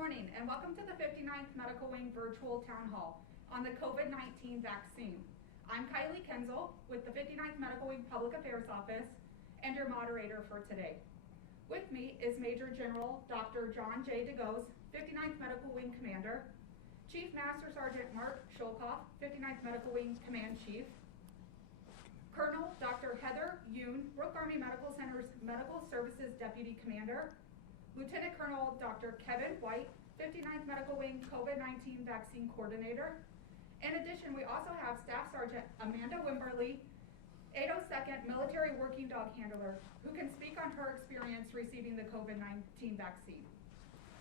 morning and welcome to the 59th Medical Wing Virtual Town Hall on the COVID-19 vaccine. I'm Kylie Kenzel with the 59th Medical Wing Public Affairs Office and your moderator for today. With me is Major General Dr. John J. DeGoes, 59th Medical Wing Commander, Chief Master Sergeant Mark Shulkoff, 59th Medical Wing Command Chief, Colonel Dr. Heather Yoon, Brooke Army Medical Center's Medical Services Deputy Commander, Lieutenant Colonel Dr. Kevin White, 59th Medical Wing COVID-19 Vaccine Coordinator. In addition, we also have Staff Sergeant Amanda Wimberly, 802nd Military Working Dog Handler, who can speak on her experience receiving the COVID-19 vaccine.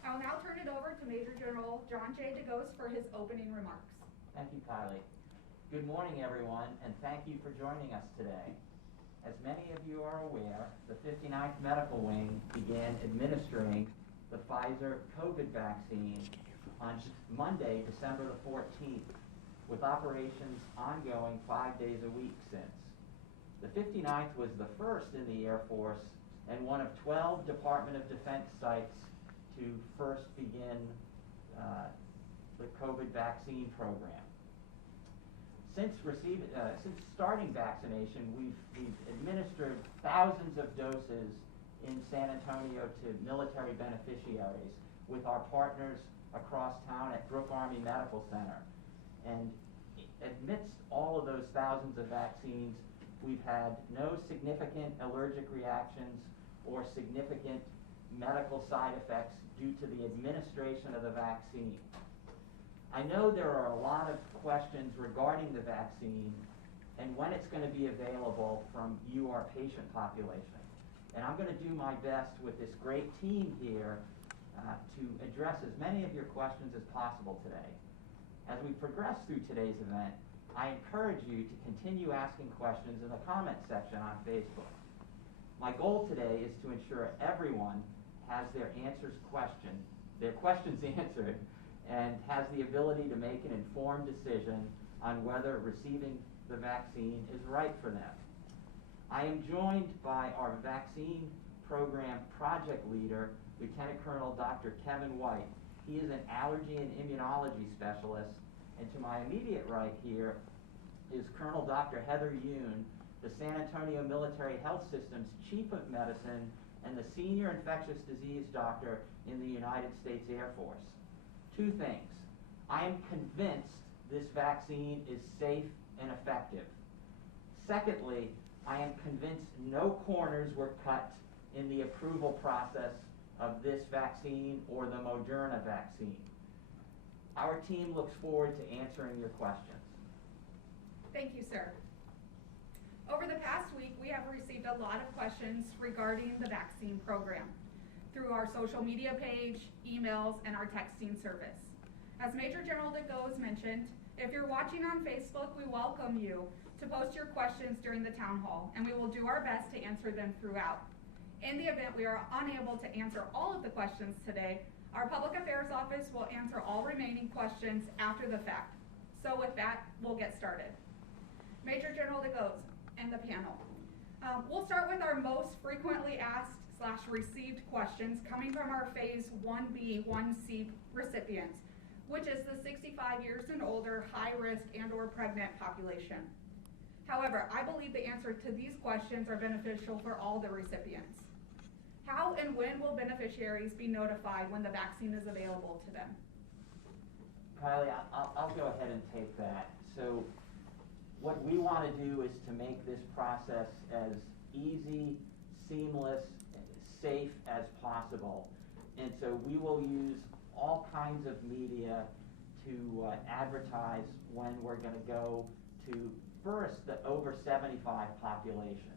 I will now turn it over to Major General John J. DeGoes for his opening remarks. Thank you, Kylie. Good morning, everyone, and thank you for joining us today. As many of you are aware, the 59th Medical Wing began administering the Pfizer COVID vaccine on Monday, December the 14th, with operations ongoing 5 days a week since. The 59th was the first in the Air Force and one of 12 Department of Defense sites to first begin the COVID vaccine program. Since starting vaccination, we've administered thousands of doses in San Antonio to military beneficiaries with our partners across town at Brooke Army Medical Center. And amidst all of those thousands of vaccines, we've had no significant allergic reactions or significant medical side effects due to the administration of the vaccine. I know there are a lot of questions regarding the vaccine and when it's going to be available from you, our patient population. And I'm going to do my best with this great team here to address as many of your questions as possible today. As we progress through today's event, I encourage you to continue asking questions in the comment section on Facebook. My goal today is to ensure everyone has their questions answered and has the ability to make an informed decision on whether receiving the vaccine is right for them. I am joined by our vaccine program project leader, Lieutenant Colonel Dr. Kevin White. He is an allergy and immunology specialist, and to my immediate right here is Colonel Dr. Heather Yoon, the San Antonio Military Health System's Chief of Medicine and the Senior Infectious Disease Doctor in the United States Air Force. Two things. I am convinced this vaccine is safe and effective. Secondly, I am convinced no corners were cut in the approval process of this vaccine or the Moderna vaccine. Our team looks forward to answering your questions. Thank you, sir. Over the past week, we have received a lot of questions regarding the vaccine program through our social media page, emails, and our texting service. As Major General DeGoes mentioned, if you're watching on Facebook, we welcome you to post your questions during the town hall, and we will do our best to answer them throughout. In the event we are unable to answer all of the questions today, our Public Affairs Office will answer all remaining questions after the fact. So with that, we'll get started. Major General DeGoes and the panel. We'll start with our most frequently asked / received questions coming from our Phase 1B, 1C recipients, which is the 65 years and older, high risk and or pregnant population. However, I believe the answer to these questions are beneficial for all the recipients. How and when will beneficiaries be notified when the vaccine is available to them? Kylie, I'll go ahead and take that. So what we want to do is to make this process as easy, seamless, safe as possible. And so we will use all kinds of media to advertise when we're going to go to first the over 75 population.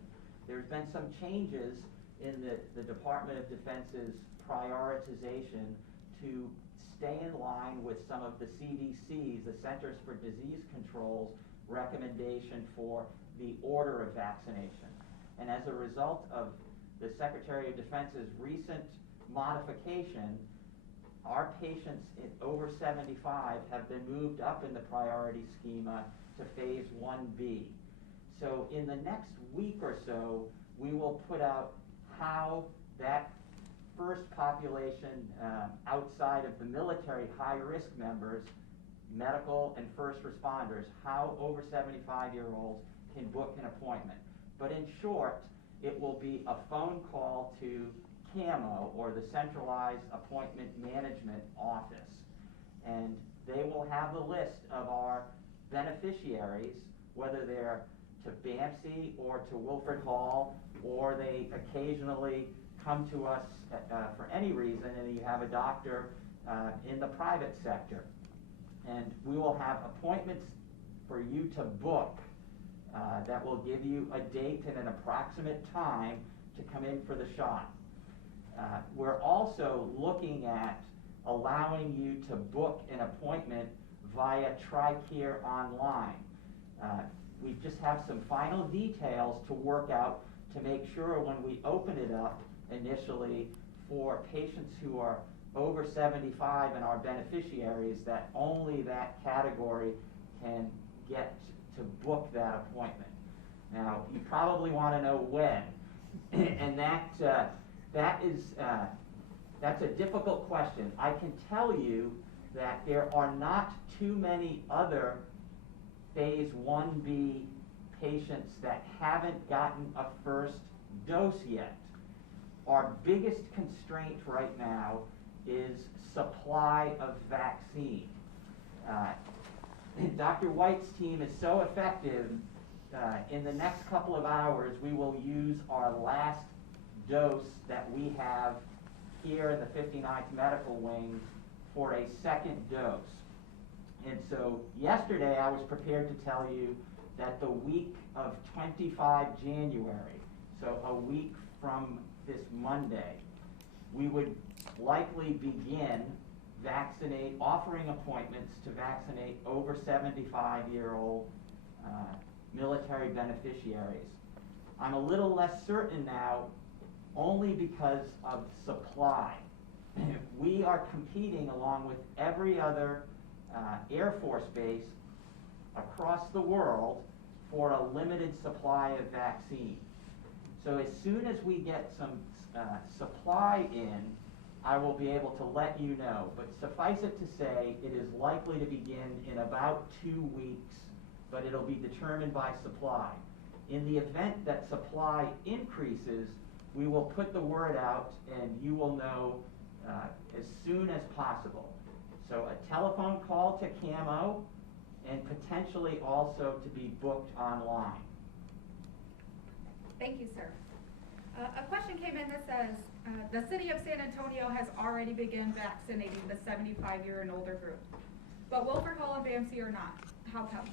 There's been some changes in the Department of Defense's prioritization to stay in line with some of the CDC's, the Centers for Disease Control's recommendation for the order of vaccination. And as a result of the Secretary of Defense's recent modification, our patients over 75 have been moved up in the priority schema to Phase 1B. So in the next week or so, we will put out how that first population outside of the military high-risk members, medical and first responders, how over 75-year-olds can book an appointment. But in short, it will be a phone call to CAMO, or the Centralized Appointment Management Office. And they will have the list of our beneficiaries, whether they're to BAMC or to Wilford Hall, or they occasionally come to us for any reason, and you have a doctor in the private sector. And we will have appointments for you to book that will give you a date and an approximate time to come in for the shot. We're also looking at allowing you to book an appointment via TRICARE online. We just have some final details to work out to make sure when we open it up initially for patients who are over 75 and our beneficiaries, that only that category can get to book that appointment. Now, you probably want to know when, and that's a difficult question. I can tell you that there are not too many other Phase 1B patients that haven't gotten a first dose yet. Our biggest constraint right now is supply of vaccine. Dr. White's team is so effective, in the next couple of hours we will use our last dose that we have here in the 59th Medical Wing for a second dose. And so yesterday I was prepared to tell you that the week of 25 January, so a week from this Monday, we would likely begin offering appointments to vaccinate over 75-year-old military beneficiaries. I'm a little less certain now, only because of supply. We are competing along with every other Air Force base across the world for a limited supply of vaccine. So as soon as we get some supply in, I will be able to let you know. But suffice it to say, it is likely to begin in about 2 weeks, but it'll be determined by supply. In the event that supply increases, we will put the word out and you will know as soon as possible. So a telephone call to CAMO, and potentially also to be booked online. Thank you, sir. A question came in that says, the city of San Antonio has already begun vaccinating the 75-year and older group, but Wilford Hall and BAMC are not. How come?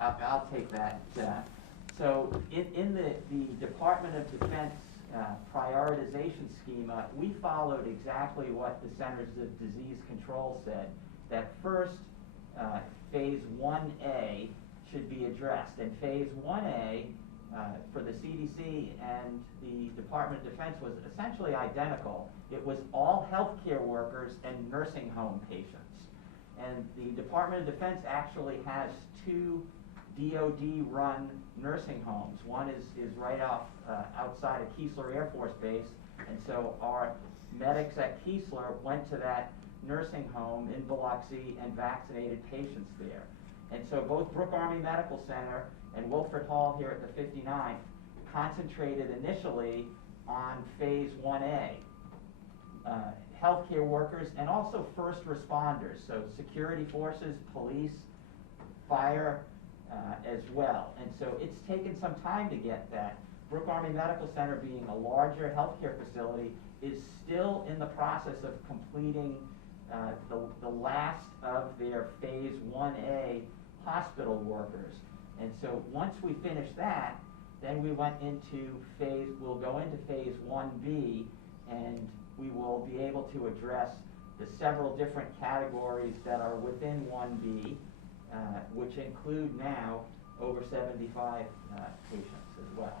I'll take that. So in the Department of Defense prioritization schema, we followed exactly what the Centers of Disease Control said, that first Phase 1A should be addressed. And Phase 1A for the CDC and the Department of Defense was essentially identical. It was all healthcare workers and nursing home patients. And the Department of Defense actually has 2 DoD-run nursing homes. One is right outside of Keesler Air Force Base, and so our medics at Keesler went to that nursing home in Biloxi and vaccinated patients there. And so both Brooke Army Medical Center and Wilford Hall here at the 59th concentrated initially on Phase 1A. Healthcare workers and also first responders, so security forces, police, fire, as well. And so it's taken some time to get that. Brooke Army Medical Center, being a larger healthcare facility, is still in the process of completing the last of their Phase 1A hospital workers. And so once we finish that, then we went into we'll go into Phase 1B, and we will be able to address the several different categories that are within 1B, which include now over 75 patients as well.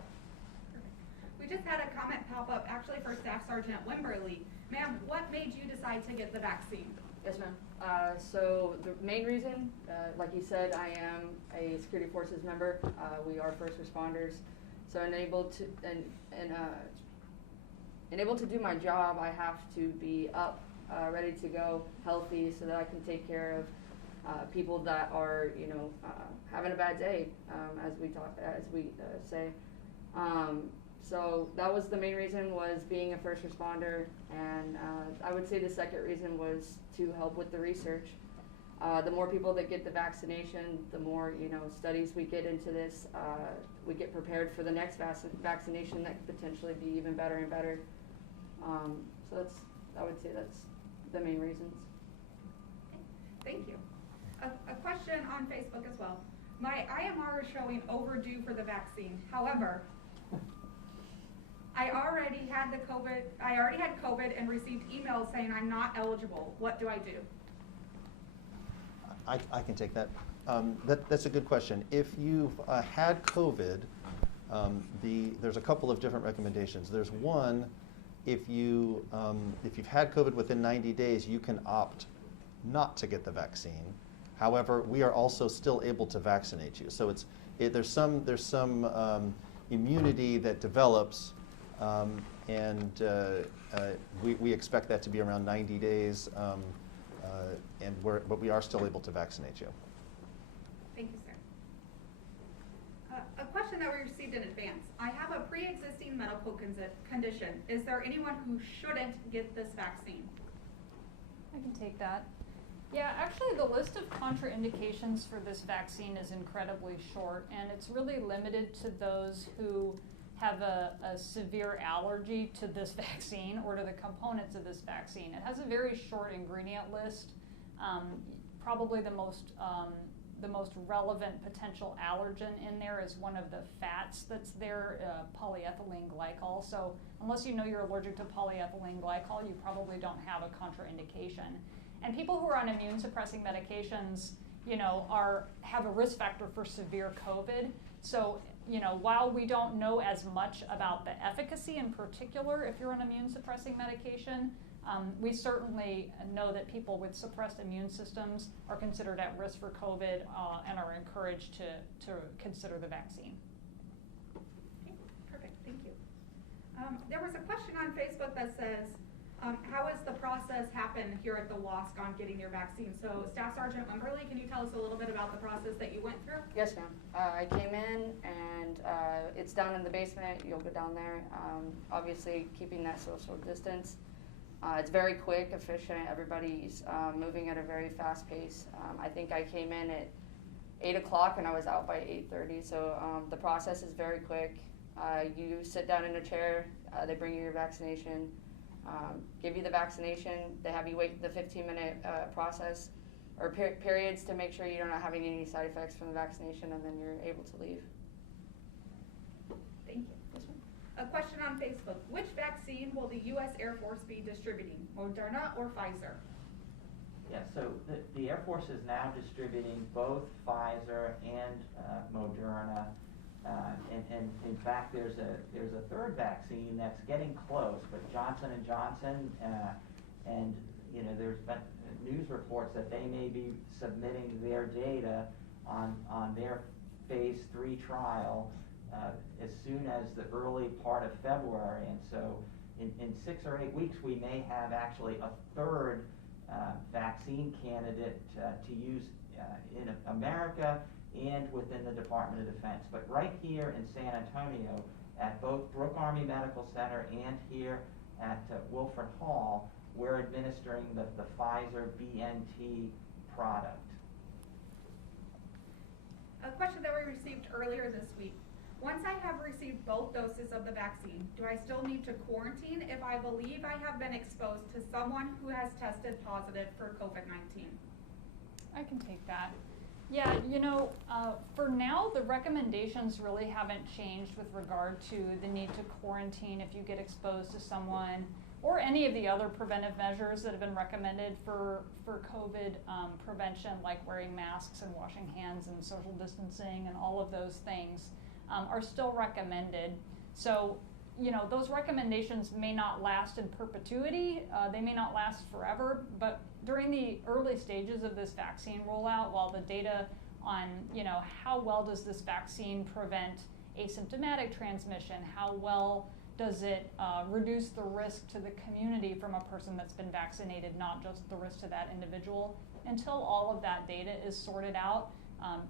We just had a comment pop up actually for Staff Sergeant Wimberly. Ma'am, what made you decide to get the vaccine? Yes, ma'am. So the main reason, like you said, I am a security forces member. We are first responders, so enabled to and able to do my job, I have to be up, ready to go, healthy, so that I can take care of people that are, having a bad day, as we say. So that was the main reason, was being a first responder, and I would say the second reason was to help with the research. The more people that get the vaccination, the more studies we get into this. We get prepared for the next vaccination that could potentially be even better and better. So I would say that's the main reasons. Thank you. A question on Facebook as well. My IMR is showing overdue for the vaccine. However, I already had COVID and received emails saying I'm not eligible. What do I do? I can take that. That's a good question. If you've had COVID, there's a couple of different recommendations. There's one, if you've had COVID within 90 days, you can opt not to get the vaccine. However, we are also still able to vaccinate you. So there's some immunity that develops, and we expect that to be around 90 days. But we are still able to vaccinate you. Thank you, sir. A question that we received in advance. I have a pre-existing medical condition. Is there anyone who shouldn't get this vaccine? I can take that. Yeah, actually the list of contraindications for this vaccine is incredibly short, and it's really limited to those who have a severe allergy to this vaccine or to the components of this vaccine. It has a very short ingredient list. Probably the most relevant potential allergen in there is one of the fats that's there, polyethylene glycol. So unless you know you're allergic to polyethylene glycol, you probably don't have a contraindication. And people who are on immune suppressing medications, have a risk factor for severe COVID. So, while we don't know as much about the efficacy in particular if you're on immune suppressing medication, we certainly know that people with suppressed immune systems are considered at risk for COVID and are encouraged to consider the vaccine. Okay, perfect, thank you. There was a question on Facebook that says, how has the process happened here at the WASC on getting your vaccine? So Staff Sergeant Wimberly, can you tell us a little bit about the process that you went through? Yes, ma'am. I came in, and it's down in the basement. You'll go down there. Obviously, keeping that social distance. It's very quick, efficient. Everybody's moving at a very fast pace. I think I came in at 8 o'clock and I was out by 8:30. So the process is very quick. You sit down in a chair. They bring you your vaccination. Give you the vaccination. They have you wait the 15-minute process or periods to make sure you're not having any side effects from the vaccination, and then you're able to leave. Thank you. A question on Facebook. Which vaccine will the U.S. Air Force be distributing, Moderna or Pfizer? Yeah, so the Air Force is now distributing both Pfizer and Moderna. And in fact, there's a third vaccine that's getting close, but Johnson & Johnson, and there's been news reports that they may be submitting their data on their phase 3 trial as soon as the early part of February. And so in 6 or 8 weeks, we may have actually a third vaccine candidate to use in America and within the Department of Defense. But right here in San Antonio, at both Brooke Army Medical Center and here at Wilford Hall, we're administering the Pfizer BNT product. A question that we received earlier this week. Once I have received both doses of the vaccine, do I still need to quarantine if I believe I have been exposed to someone who has tested positive for COVID-19? I can take that. Yeah, for now, the recommendations really haven't changed with regard to the need to quarantine if you get exposed to someone, or any of the other preventive measures that have been recommended for COVID prevention, like wearing masks and washing hands and social distancing and all of those things are still recommended. So, those recommendations may not last in perpetuity, they may not last forever, but during the early stages of this vaccine rollout, while the data on, how well does this vaccine prevent asymptomatic transmission, how well does it reduce the risk to the community from a person that's been vaccinated, not just the risk to that individual? Until all of that data is sorted out,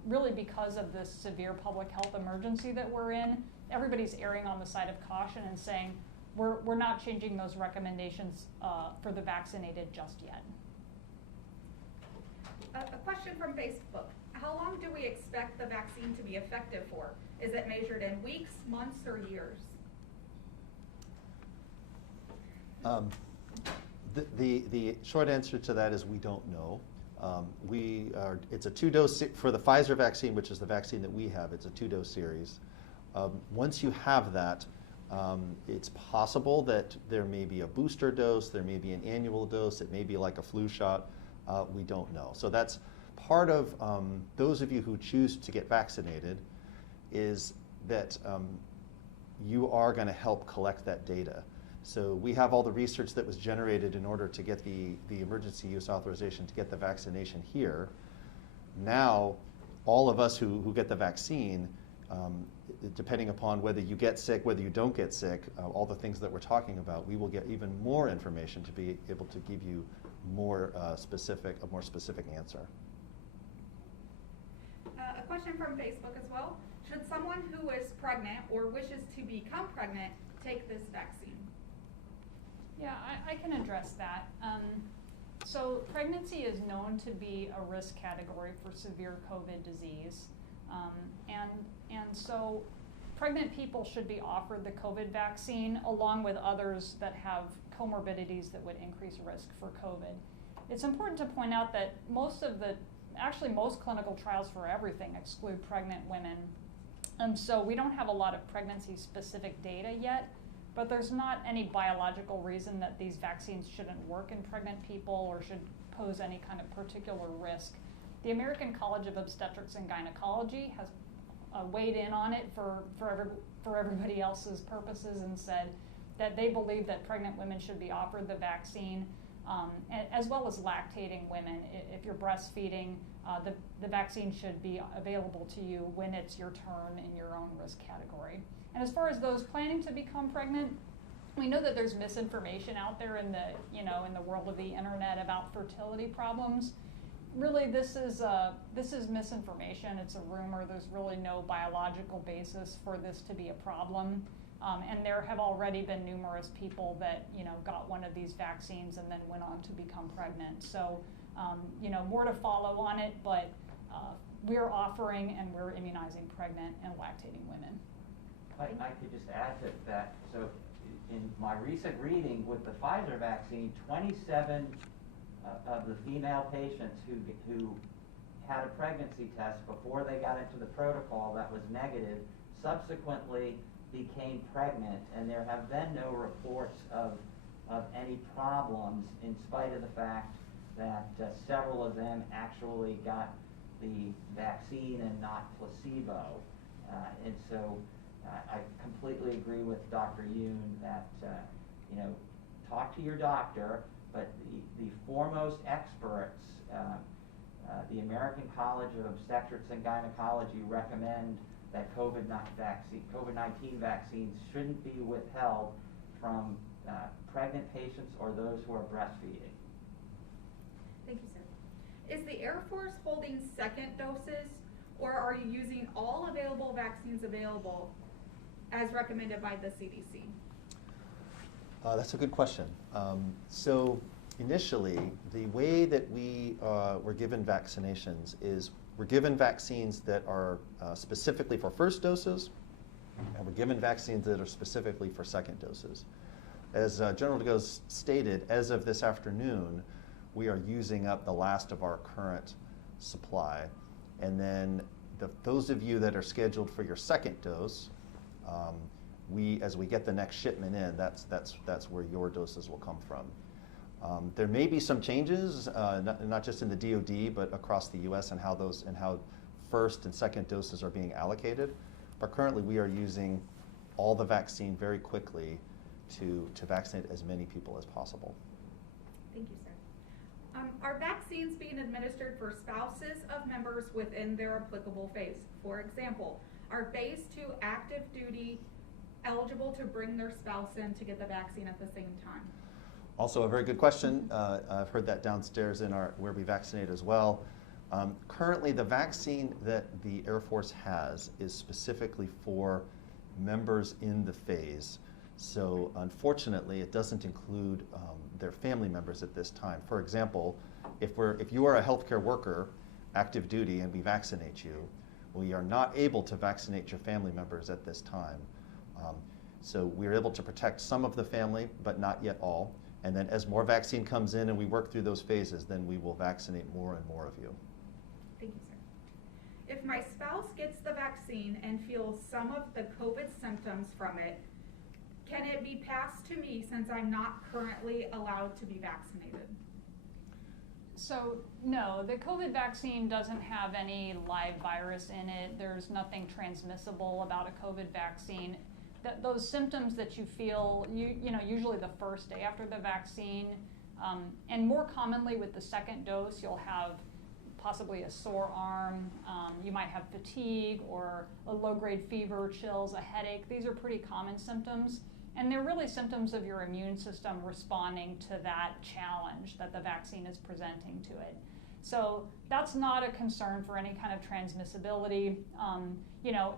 really because of this severe public health emergency that we're in, everybody's erring on the side of caution and saying, we're not changing those recommendations for the vaccinated just yet. A question from Facebook. How long do we expect the vaccine to be effective for? Is it measured in weeks, months, or years? The short answer to that is we don't know. It's a 2-dose, for the Pfizer vaccine, which is the vaccine that we have, it's a 2-dose series. Once you have that, it's possible that there may be a booster dose, there may be an annual dose, it may be like a flu shot. We don't know. So that's part of those of you who choose to get vaccinated, is that you are going to help collect that data. So we have all the research that was generated in order to get the emergency use authorization to get the vaccination here. Now, all of us who get the vaccine, depending upon whether you get sick, whether you don't get sick, all the things that we're talking about, we will get even more information to be able to give you a more specific answer. A question from Facebook as well. Should someone who is pregnant or wishes to become pregnant take this vaccine? Yeah, I can address that. So pregnancy is known to be a risk category for severe COVID disease. And so pregnant people should be offered the COVID vaccine along with others that have comorbidities that would increase risk for COVID. It's important to point out that most clinical trials for everything exclude pregnant women. So we don't have a lot of pregnancy-specific data yet, but there's not any biological reason that these vaccines shouldn't work in pregnant people or should pose any kind of particular risk. The American College of Obstetrics and Gynecology has weighed in on it for everybody else's purposes and said that they believe that pregnant women should be offered the vaccine, as well as lactating women. If you're breastfeeding, the vaccine should be available to you when it's your turn in your own risk category. And as far as those planning to become pregnant, we know that there's misinformation out there in the world of the internet about fertility problems. Really, this is misinformation. It's a rumor. There's really no biological basis for this to be a problem. And there have already been numerous people that got one of these vaccines and then went on to become pregnant. So more to follow on it, but we're offering and we're immunizing pregnant and lactating women. I could just add to that. So in my recent reading with the Pfizer vaccine, 27 of the female patients who had a pregnancy test before they got into the protocol that was negative subsequently became pregnant, and there have been no reports of any problems in spite of the fact that several of them actually got the vaccine and not placebo. And so I completely agree with Dr. Yoon that talk to your doctor, but the foremost experts, the American College of Obstetrics and Gynecology, recommend that COVID-19 vaccines shouldn't be withheld from pregnant patients or those who are breastfeeding. Thank you, sir. Is the Air Force holding second doses, or are you using all available vaccines available as recommended by the CDC? That's a good question. So initially, the way that we were given vaccinations is we're given vaccines that are specifically for first doses, and we're given vaccines that are specifically for second doses. As General DeGoes stated, as of this afternoon, we are using up the last of our current supply. And then those of you that are scheduled for your second dose, as we get the next shipment in, that's where your doses will come from. There may be some changes, not just in the DoD, but across the U.S. and how first and second doses are being allocated. But currently, we are using all the vaccine very quickly to vaccinate as many people as possible. Thank you, sir. Are vaccines being administered for spouses of members within their applicable phase? For example, are Phase 2 active duty eligible to bring their spouse in to get the vaccine at the same time? Also a very good question. I've heard that downstairs in where we vaccinate as well. Currently, the vaccine that the Air Force has is specifically for members in the phase. So unfortunately, it doesn't include their family members at this time. For example, if you are a healthcare worker, active duty, and we vaccinate you, we are not able to vaccinate your family members at this time. So we're able to protect some of the family, but not yet all. And then as more vaccine comes in and we work through those phases, then we will vaccinate more and more of you. Thank you, sir. If my spouse gets the vaccine and feels some of the COVID symptoms from it, can it be passed to me since I'm not currently allowed to be vaccinated? So no, the COVID vaccine doesn't have any live virus in it. There's nothing transmissible about a COVID vaccine. Those symptoms that you feel, usually the first day after the vaccine, and more commonly with the second dose, you'll have possibly a sore arm. You might have fatigue or a low-grade fever, chills, a headache. These are pretty common symptoms. And they're really symptoms of your immune system responding to that challenge that the vaccine is presenting to it. So that's not a concern for any kind of transmissibility.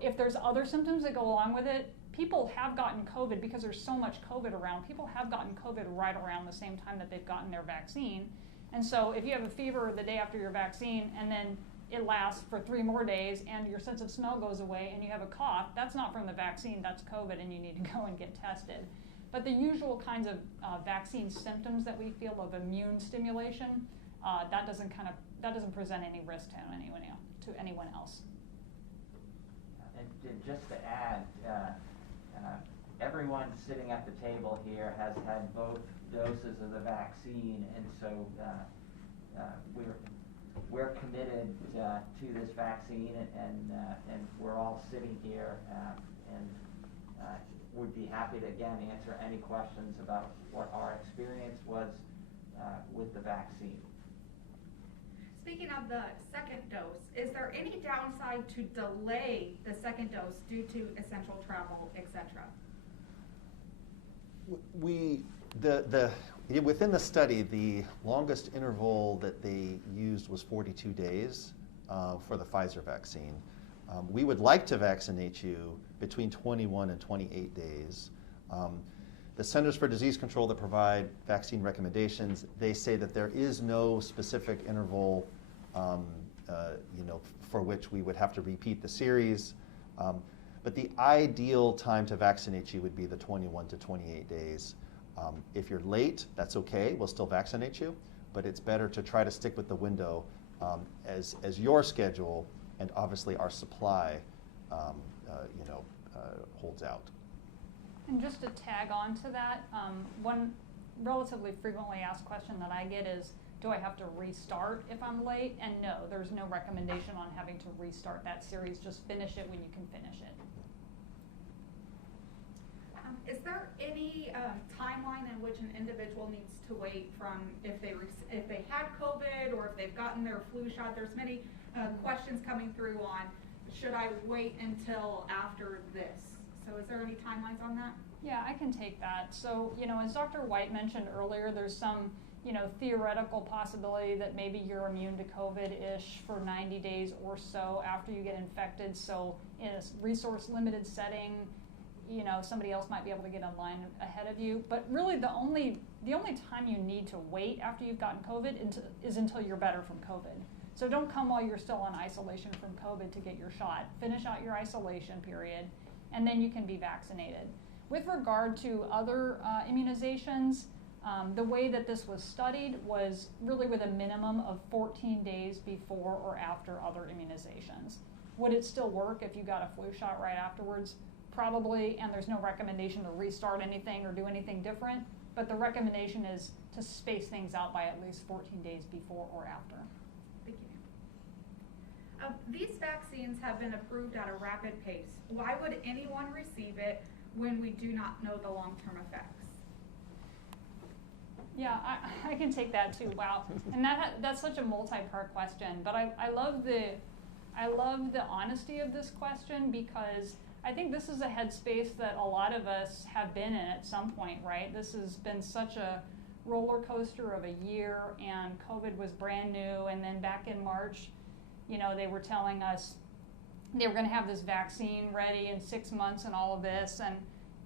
If there's other symptoms that go along with it, people have gotten COVID because there's so much COVID around. People have gotten COVID right around the same time that they've gotten their vaccine. And so if you have a fever the day after your vaccine and then it lasts for 3 more days and your sense of smell goes away and you have a cough, that's not from the vaccine, that's COVID, and you need to go and get tested. But the usual kinds of vaccine symptoms that we feel of immune stimulation, that doesn't present any risk to anyone else. And just to add, everyone sitting at the table here has had both doses of the vaccine, and so we're committed to this vaccine, and we're all sitting here and would be happy to again answer any questions about what our experience was with the vaccine. Speaking of the second dose, is there any downside to delay the second dose due to essential travel, etc.? Within the study, the longest interval that they used was 42 days for the Pfizer vaccine. We would like to vaccinate you between 21 and 28 days. The Centers for Disease Control that provide vaccine recommendations, they say that there is no specific interval for which we would have to repeat the series. But the ideal time to vaccinate you would be the 21 to 28 days. If you're late, that's okay, we'll still vaccinate you, but it's better to try to stick with the window as your schedule and obviously our supply holds out. And just to tag on to that, one relatively frequently asked question that I get is, do I have to restart if I'm late? And no, there's no recommendation on having to restart that series. Just finish it when you can finish it. Is there any timeline in which an individual needs to wait from if they had COVID or if they've gotten their flu shot? There's many questions coming through on, should I wait until after this? So is there any timelines on that? Yeah, I can take that. So, as Dr. White mentioned earlier, there's some, theoretical possibility that maybe you're immune to COVID-ish for 90 days or so after you get infected. So in a resource-limited setting, somebody else might be able to get in line ahead of you. But really the only time you need to wait after you've gotten COVID is until you're better from COVID. So don't come while you're still in isolation from COVID to get your shot. Finish out your isolation period, and then you can be vaccinated. With regard to other immunizations, the way that this was studied was really with a minimum of 14 days before or after other immunizations. Would it still work if you got a flu shot right afterwards? Probably, and there's no recommendation to restart anything or do anything different, but the recommendation is to space things out by at least 14 days before or after. Thank you. These vaccines have been approved at a rapid pace. Why would anyone receive it when we do not know the long-term effects? Yeah, I can take that too. Wow, and that's such a multi-part question. But I love the honesty of this question because I think this is a headspace that a lot of us have been in at some point, right? This has been such a roller coaster of a year, and COVID was brand new, and then back in March, you know, they were telling us they were going to have this vaccine ready in 6 months and all of this, and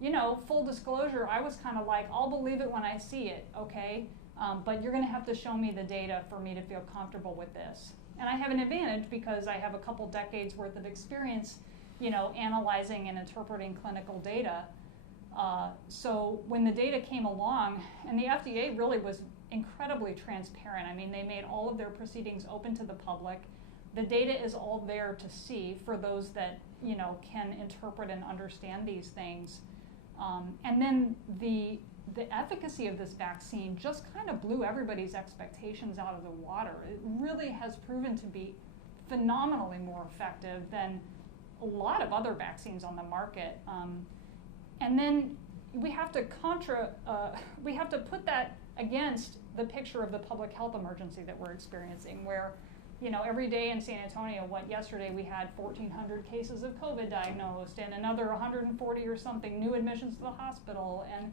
you know, full disclosure, I was kind of like, I'll believe it when I see it, okay? But you're going to have to show me the data for me to feel comfortable with this. And I have an advantage because I have a couple decades worth of experience, you know, analyzing and interpreting clinical data. So when the data came along, and the FDA really was incredibly transparent. I mean, they made all of their proceedings open to the public. The data is all there to see for those that, you know, can interpret and understand these things. And then the efficacy of this vaccine just kind of blew everybody's expectations out of the water. It really has proven to be phenomenally more effective than a lot of other vaccines on the market. And then we have to put that against the picture of the public health emergency that we're experiencing, where, you know, every day in San Antonio, yesterday we had 1,400 cases of COVID diagnosed, and another 140 or something new admissions to the hospital, and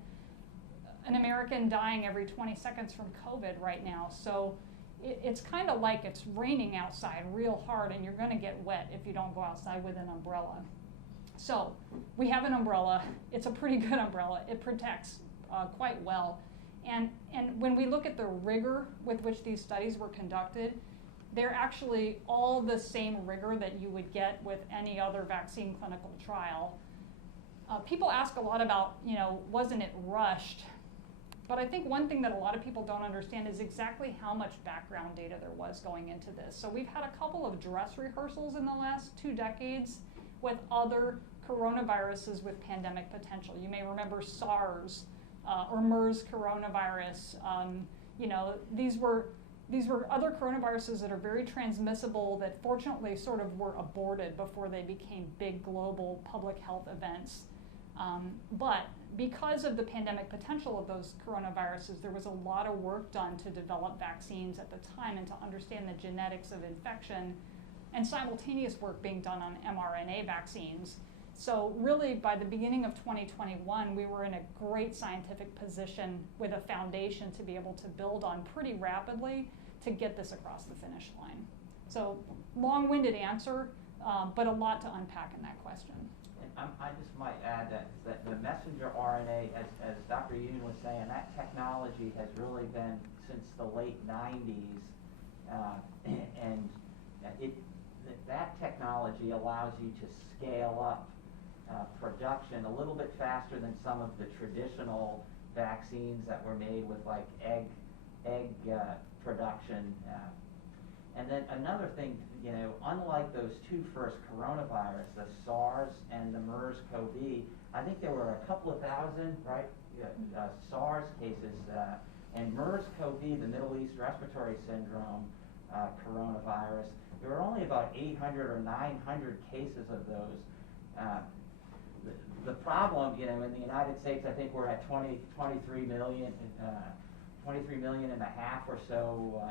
an American dying every 20 seconds from COVID right now. So it's kind of like it's raining outside real hard, and you're going to get wet if you don't go outside with an umbrella. So we have an umbrella. It's a pretty good umbrella. It protects quite well. And when we look at the rigor with which these studies were conducted, they're actually all the same rigor that you would get with any other vaccine clinical trial. People ask a lot about, you know, wasn't it rushed? But I think one thing that a lot of people don't understand is exactly how much background data there was going into this. So we've had a couple of dress rehearsals in the last 2 decades with other coronaviruses with pandemic potential. You may remember SARS or MERS coronavirus. You know, these were other coronaviruses that are very transmissible that fortunately sort of were aborted before they became big global public health events. But because of the pandemic potential of those coronaviruses, there was a lot of work done to develop vaccines at the time and to understand the genetics of infection, and simultaneous work being done on mRNA vaccines. So really, by the beginning of 2021, we were in a great scientific position with a foundation to be able to build on pretty rapidly to get this across the finish line. So long-winded answer, but a lot to unpack in that question. I just might add that the messenger RNA, as Dr. Yoon was saying, that technology has really been since the late 90s, and that technology allows you to scale up production a little bit faster than some of the traditional vaccines that were made with like egg production. And then another thing, you know, unlike those 2 first coronavirus, the SARS and the MERS-CoV, I think there were a couple of thousand, right, SARS cases, and MERS-CoV, the Middle East Respiratory Syndrome coronavirus, there were only about 800 or 900 cases of those. The problem, you know, in the United States, I think we're at 23 million and a half or so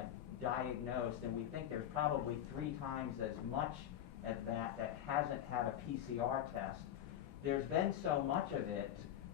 diagnosed, and we think there's probably 3 times as much as that hasn't had a PCR test. There's been so much of it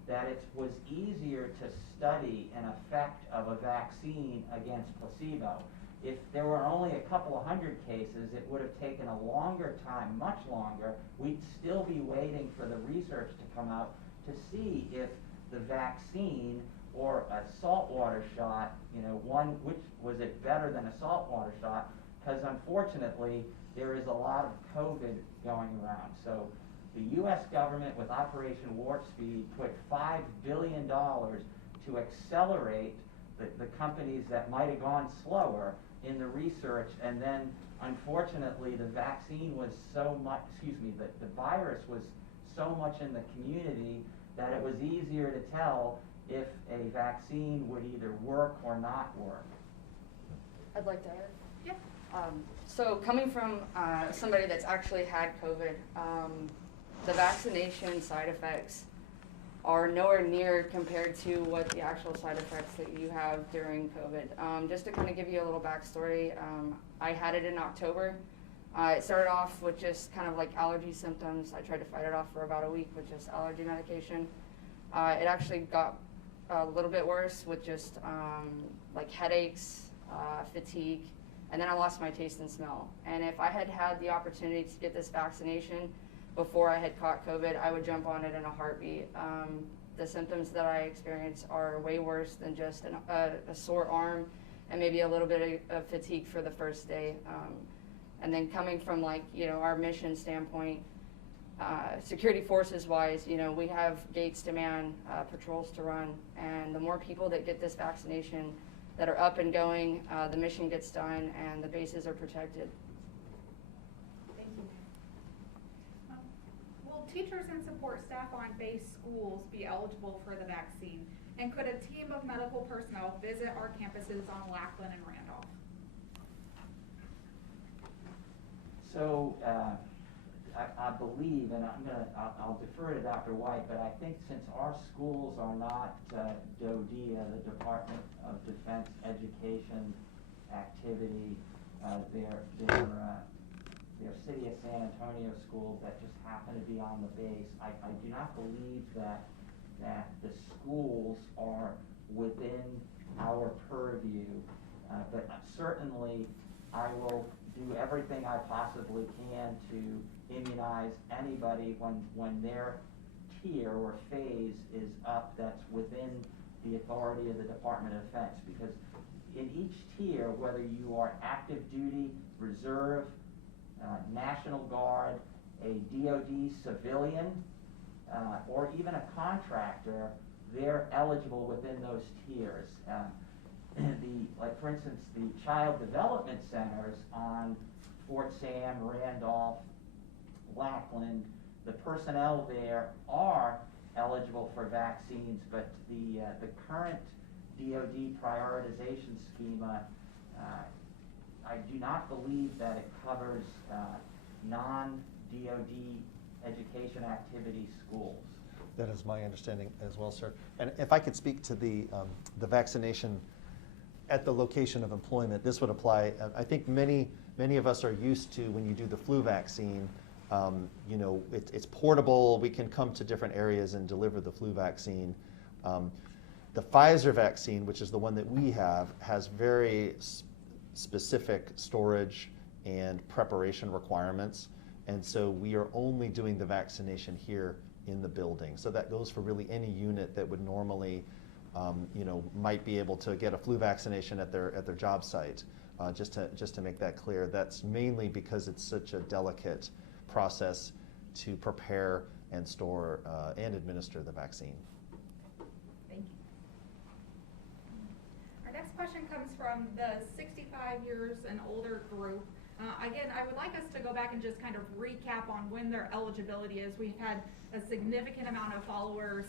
that it was easier to study an effect of a vaccine against placebo. If there were only a couple of hundred cases, it would have taken a longer time, much longer. We'd still be waiting for the research to come out to see if the vaccine or a saltwater shot, you know, which was it better than a saltwater shot? Because unfortunately, there is a lot of COVID going around. So the U.S. government, with Operation Warp Speed, put $5 billion to accelerate the companies that might have gone slower in the research, and then unfortunately the vaccine was so much, the virus was so much in the community that it was easier to tell if a vaccine would either work or not work. I'd like to add. Yeah. So coming from somebody that's actually had COVID, the vaccination side effects are nowhere near compared to what the actual side effects that you have during COVID. Just to kind of give you a little backstory, I had it in October. It started off with just kind of like allergy symptoms. I tried to fight it off for about a week with just allergy medication. It actually got a little bit worse with just like headaches, fatigue, and then I lost my taste and smell. And if I had had the opportunity to get this vaccination before I had caught COVID, I would jump on it in a heartbeat. The symptoms that I experience are way worse than just a sore arm and maybe a little bit of fatigue for the first day. And then coming from like, our mission standpoint, security forces wise, we have gates to man, patrols to run, and the more people that get this vaccination that are up and going, the mission gets done and the bases are protected. Thank you. Will teachers and support staff on base schools be eligible for the vaccine? And could a team of medical personnel visit our campuses on Lackland and Randolph? So I believe, and I'll defer to Dr. White, but I think since our schools are not DODEA, the Department of Defense Education Activity, they're City of San Antonio schools that just happen to be on the base. I do not believe that the schools are within our purview, but certainly I will do everything I possibly can to immunize anybody when their tier or phase is up that's within the authority of the Department of Defense. Because in each tier, whether you are active duty, reserve, National Guard, a DOD civilian, or even a contractor, they're eligible within those tiers. Like for instance, the child development centers on Fort Sam, Randolph, Lackland, the personnel there are eligible for vaccines, but the current DOD prioritization schema, I do not believe that it covers non-DOD education activity schools. That is my understanding as well, sir. And if I could speak to the vaccination at the location of employment, this would apply. I think many of us are used to when you do the flu vaccine, it's portable. We can come to different areas and deliver the flu vaccine. The Pfizer vaccine, which is the one that we have, has very specific storage and preparation requirements. And so we are only doing the vaccination here in the building. So that goes for really any unit that would normally might be able to get a flu vaccination at their job site. Just to make that clear, that's mainly because it's such a delicate process to prepare and store and administer the vaccine. Thank you. Our next question comes from the 65 years and older group. Again, I would like us to go back and just kind of recap on when their eligibility is. We've had a significant amount of followers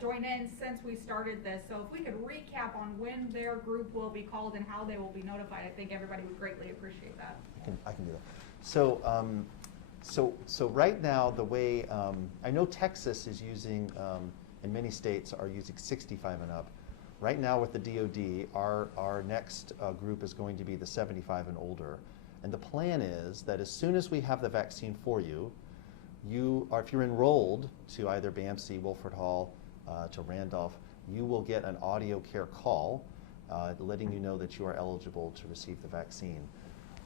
join in since we started this. So if we could recap on when their group will be called and how they will be notified, I think everybody would greatly appreciate that. I can do that. So right now, the way I know Texas is using, and many states are using 65 and up. Right now with the DOD, our next group is going to be the 75 and older. And the plan is that as soon as we have the vaccine for you, if you're enrolled to either BAMC, Wilford Hall, to Randolph, you will get an audio care call letting you know that you are eligible to receive the vaccine.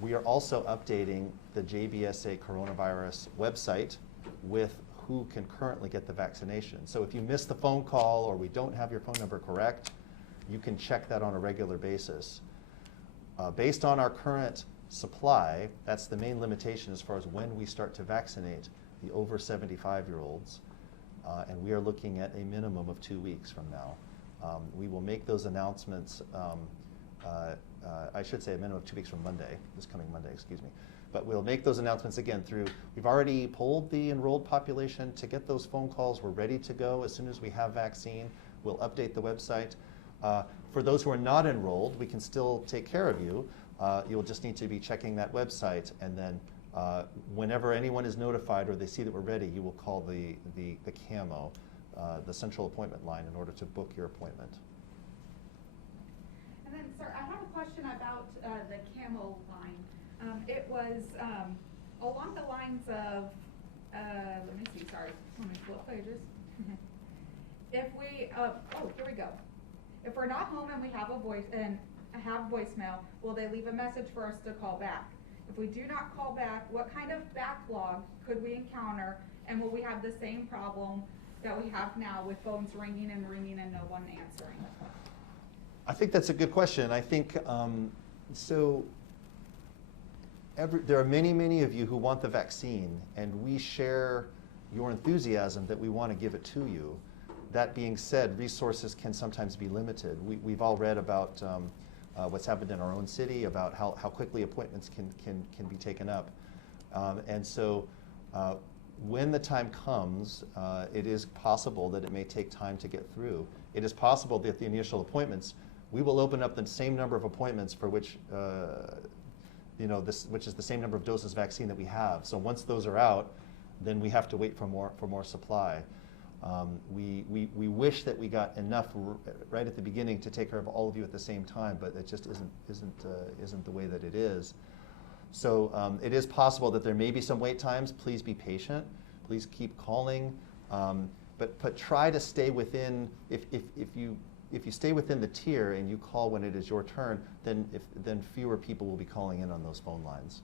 We are also updating the JBSA coronavirus website with who can currently get the vaccination. So if you miss the phone call or we don't have your phone number correct, you can check that on a regular basis. Based on our current supply, that's the main limitation as far as when we start to vaccinate the over 75-year-olds, and we are looking at a minimum of 2 weeks from now. We will make those announcements, I should say a minimum of 2 weeks from Monday, this coming Monday, excuse me. But we'll make those announcements again we've already polled the enrolled population to get those phone calls. We're ready to go as soon as we have vaccine. We'll update the website. For those who are not enrolled, we can still take care of you. You'll just need to be checking that website, and then whenever anyone is notified or they see that we're ready, you will call the CAMO, the central appointment line, in order to book your appointment. And then, sir, I have a question about the CAMO line. It was along the lines of, let me see, sorry, let me flip pages. If we, oh, here we go. If we're not home and we have voicemail, will they leave a message for us to call back? If we do not call back, what kind of backlog could we encounter, and will we have the same problem that we have now with phones ringing and no one answering? I think that's a good question. I think, there are many of you who want the vaccine, and we share your enthusiasm that we want to give it to you. That being said, resources can sometimes be limited. We've all read about what's happened in our own city, about how quickly appointments can be taken up. When the time comes, it is possible that it may take time to get through. It is possible that the initial appointments, we will open up the same number of appointments for which, which is the same number of doses of vaccine that we have. So once those are out, then we have to wait for more supply. We wish that we got enough right at the beginning to take care of all of you at the same time, but it just isn't the way that it is. So it is possible that there may be some wait times. Please be patient. Please keep calling, but try to stay within. If you stay within the tier and you call when it is your turn, then fewer people will be calling in on those phone lines.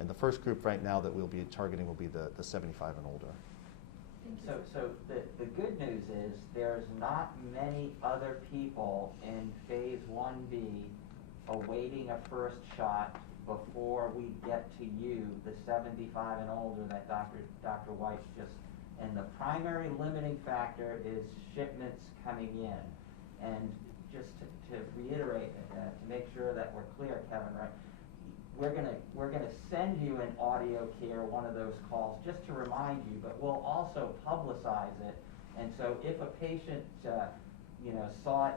And the first group right now that we'll be targeting will be the 75 and older. So the good news is there's not many other people in phase 1B awaiting a first shot before we get to you, the 75 and older that Dr. White just, and the primary limiting factor is shipments coming in. And just to reiterate, to make sure that we're clear, Kevin, right? We're gonna send you an audio care, one of those calls, just to remind you, but we'll also publicize it. And so if a patient, saw it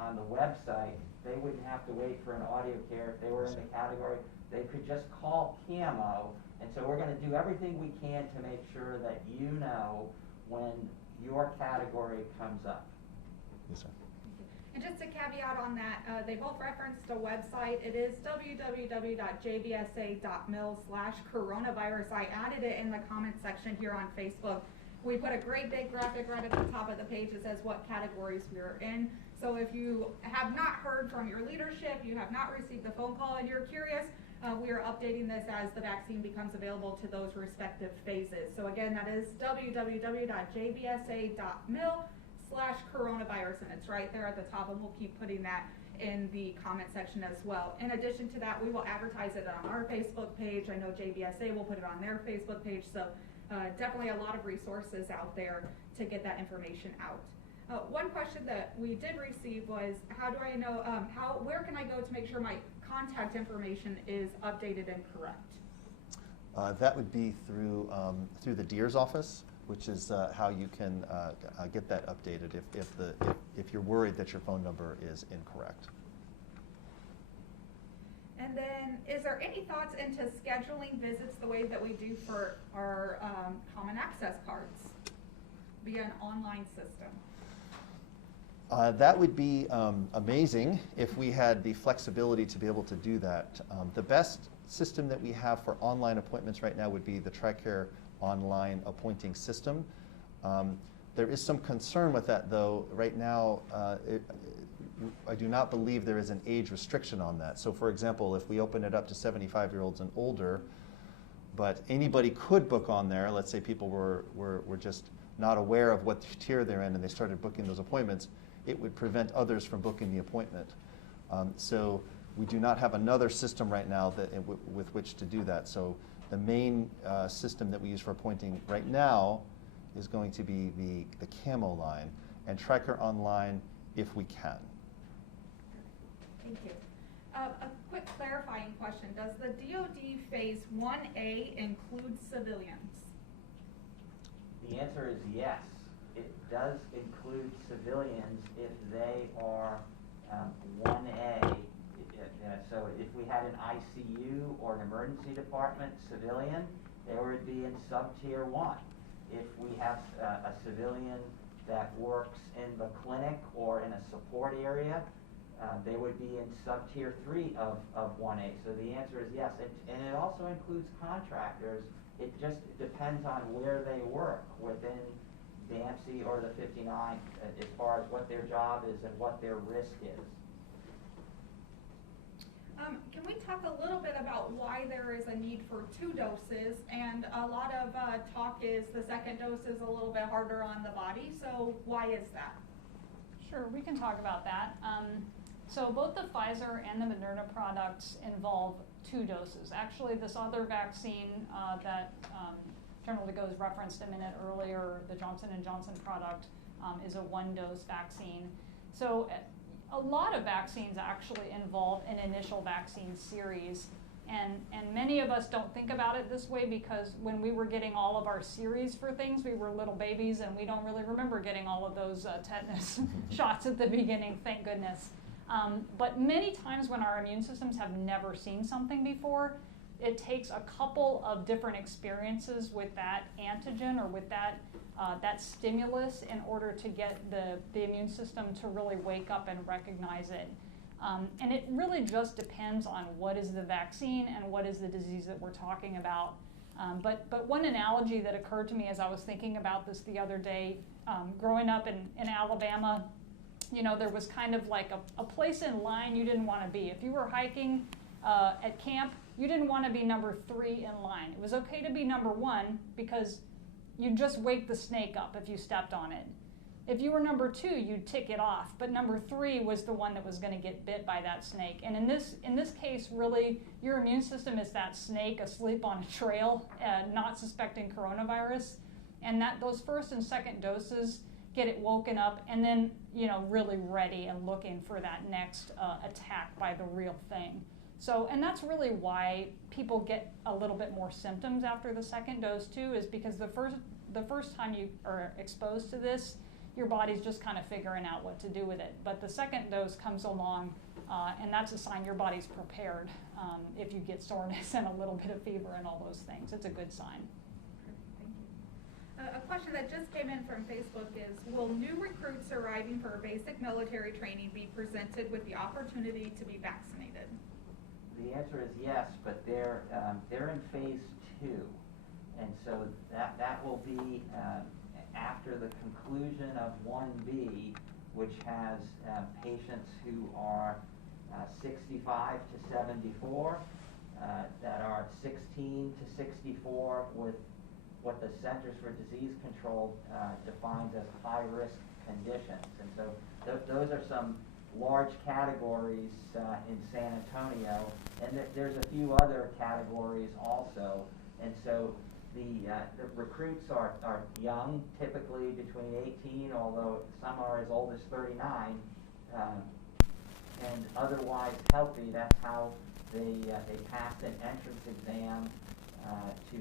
on the website, they wouldn't have to wait for an audio care. If they were in the category, they could just call CAMO. And so we're gonna do everything we can to make sure that you know when your category comes up. Yes, sir. And just a caveat on that, they both referenced a website. It is www.jbsa.mil/coronavirus. I added it in the comment section here on Facebook. We put a great big graphic right at the top of the page that says what categories we're in. So if you have not heard from your leadership, you have not received a phone call, and you're curious, we are updating this as the vaccine becomes available to those respective phases. So again, that is www.jbsa.mil/coronavirus, and it's right there at the top, and we'll keep putting that in the comment section as well. In addition to that, we will advertise it on our Facebook page. I know JBSA will put it on their Facebook page, so definitely a lot of resources out there to get that information out. One question that we did receive was, how do I know, where can I go to make sure my contact information is updated and correct? That would be through the DEER's office, which is how you can get that updated if you're worried that your phone number is incorrect. And then, is there any thoughts into scheduling visits the way that we do for our common access cards via an online system? That would be amazing if we had the flexibility to be able to do that. The best system that we have for online appointments right now would be the TRICARE online appointing system. There is some concern with that, though. Right now, I do not believe there is an age restriction on that. So for example, if we open it up to 75-year-olds and older, but anybody could book on there, let's say people were just not aware of what tier they're in and they started booking those appointments, it would prevent others from booking the appointment. So we do not have another system right now with which to do that. So the main system that we use for appointing right now is going to be the CAMO line, and TRICARE online if we can. Thank you. A quick clarifying question. Does the DoD Phase 1A include civilians? The answer is yes. It does include civilians if they are 1A. So if we had an ICU or an emergency department civilian, they would be in sub-tier 1. If we have a civilian that works in the clinic or in a support area, they would be in sub-tier 3 of 1A. So the answer is yes. And it also includes contractors. It just depends on where they work within the MC or the 59 as far as what their job is and what their risk is. Can we talk a little bit about why there is a need for 2 doses? And a lot of talk is the second dose is a little bit harder on the body. So why is that? Sure, we can talk about that. So both the Pfizer and the Moderna products involve 2 doses. Actually, this other vaccine that General DeGoes referenced a minute earlier, the Johnson & Johnson product, is a 1-dose vaccine. So a lot of vaccines actually involve an initial vaccine series. And many of us don't think about it this way because when we were getting all of our series for things, we were little babies and we don't really remember getting all of those tetanus shots at the beginning, thank goodness. But many times when our immune systems have never seen something before, it takes a couple of different experiences with that antigen or with that stimulus in order to get the immune system to really wake up and recognize it. And it really just depends on what is the vaccine and what is the disease that we're talking about. But one analogy that occurred to me as I was thinking about this the other day, growing up in Alabama, you know, there was kind of like a place in line you didn't want to be. If you were hiking at camp, you didn't want to be number 3 in line. It was okay to be number 1 because you'd just wake the snake up if you stepped on it. If you were number 2, you'd tick it off, but number 3 was the one that was going to get bit by that snake. And in this case, really, your immune system is that snake asleep on a trail, not suspecting coronavirus. And those first and second doses get it woken up and then, you know, really ready and looking for that next attack by the real thing. So, and that's really why people get a little bit more symptoms after the second dose too, is because the first time you are exposed to this, your body's just kind of figuring out what to do with it. But the second dose comes along, and that's a sign your body's prepared. If you get soreness and a little bit of fever and all those things, it's a good sign. Thank you. A question that just came in from Facebook is, will new recruits arriving for basic military training be presented with the opportunity to be vaccinated? The answer is yes, but they're in phase 2, and so that will be after the conclusion of 1B, which has patients who are 65 to 74, that are 16 to 64 with what the Centers for Disease Control defines as high-risk conditions. And so those are some large categories in San Antonio, and there's a few other categories also. And so the recruits are young, typically between 18, although some are as old as 39, and otherwise healthy. That's how they passed an entrance exam to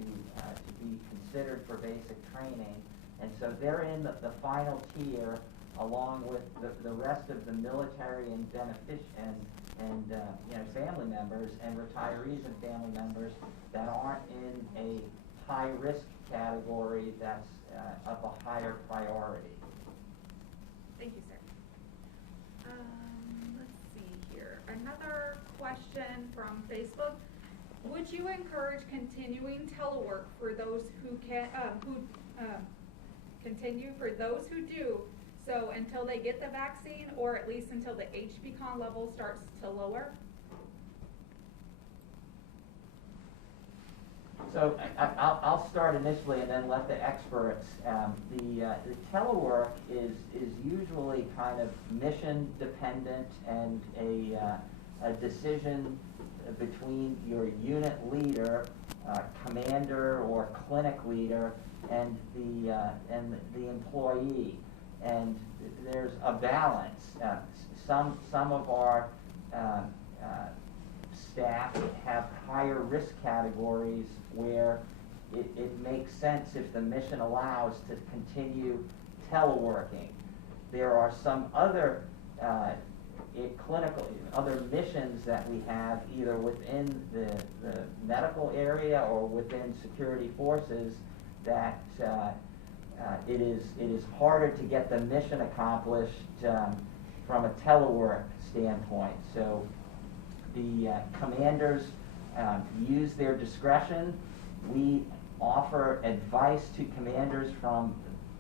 be considered for basic training. And so they're in the final tier, along with the rest of the military and family members and retirees and family members that aren't in a high-risk category that's of a higher priority. Thank you, sir. Let's see here. Another question from Facebook. Would you encourage continuing telework for those who can, continue for those who do, so until they get the vaccine, or at least until the HB-con level starts to lower? So I'll start initially and then let the experts. The telework is usually kind of mission dependent and a decision between your unit leader, commander or clinic leader, and the employee. And there's a balance. Some of our staff have higher risk categories where it makes sense, if the mission allows, to continue teleworking. There are some other other missions that we have, either within the medical area or within security forces, that it is harder to get the mission accomplished from a telework standpoint. So the commanders use their discretion. We offer advice to commanders from